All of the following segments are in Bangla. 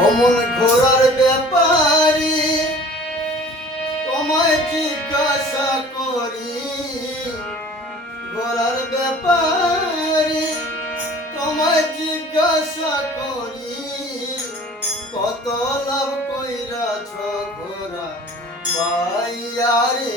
অমন ঘোরার ব্যাপারে, তোমায় জিজ্ঞাসা করি। ঘোরার ব্যাপারে, তোমায় জিজ্ঞাসা করি। কত লাভ কইরাছ ঘোরা বাইয়ারে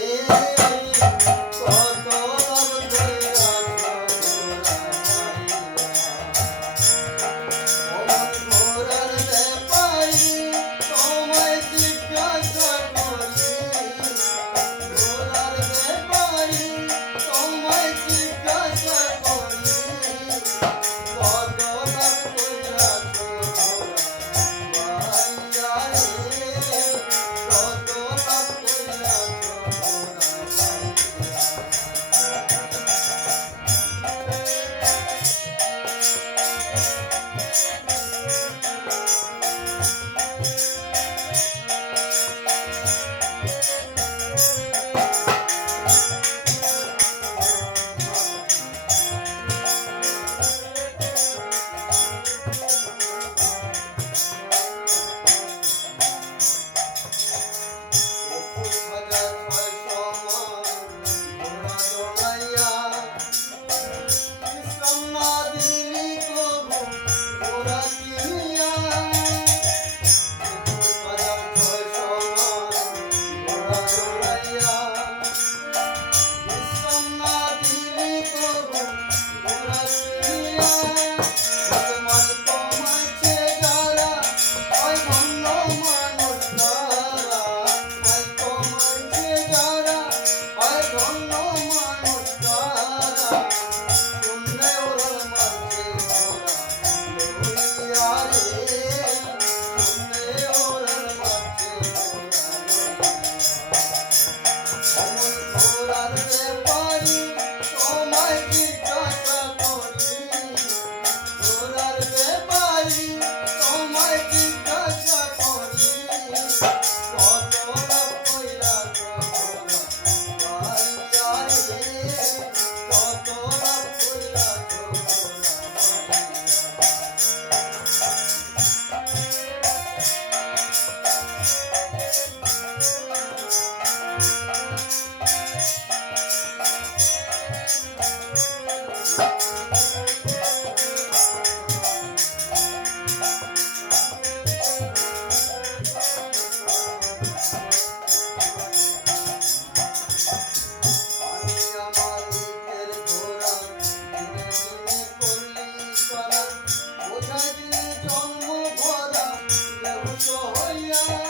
作业。